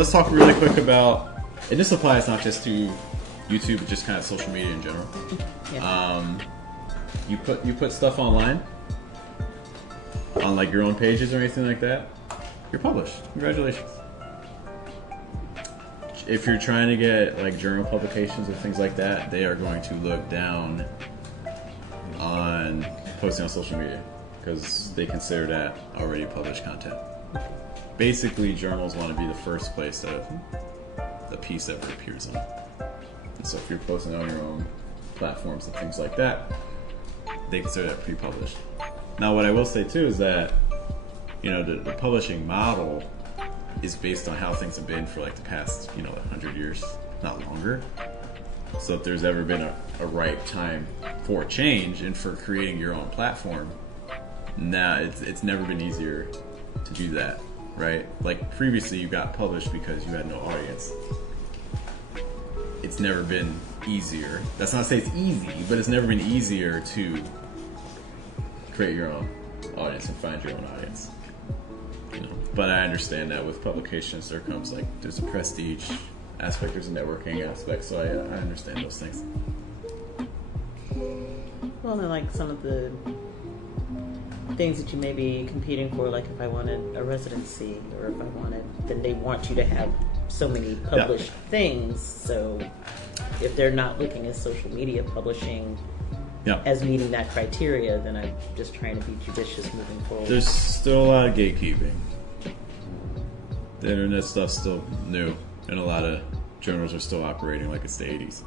let's talk really quick about, and this applies not just to YouTube, but just kind of social media in general. Yeah. You put stuff online on like your own pages or anything like that, you're published. Congratulations. If you're trying to get like journal publications or things like that, they are going to look down on posting on social media because they consider that already published content. Basically, journals want to be the first place that the piece ever appears on. And so if you're posting on your own platforms and things like that, they consider that pre-published. Now, what I will say too is that, you know, the publishing model is based on how things have been for like the past, 100 years, not longer. So if there's ever been a right time for change and for creating your own platform, now it's never been easier to do that, right? Like previously you got published because you had no audience. It's never been easier. That's not to say it's easy, but it's never been easier to create your own audience and find your own audience. But I understand that with publications there comes like there's a prestige aspect, there's a networking aspect, so I understand those things. Well, and like some of the things that you may be competing for, like if I wanted a residency or if I wanted, then they want you to have so many published things. So if they're not looking at social media publishing as meeting that criteria, then I'm just trying to be judicious moving forward. There's still a lot of gatekeeping. The internet stuff's still new, and a lot of journals are still operating like it's the 80s.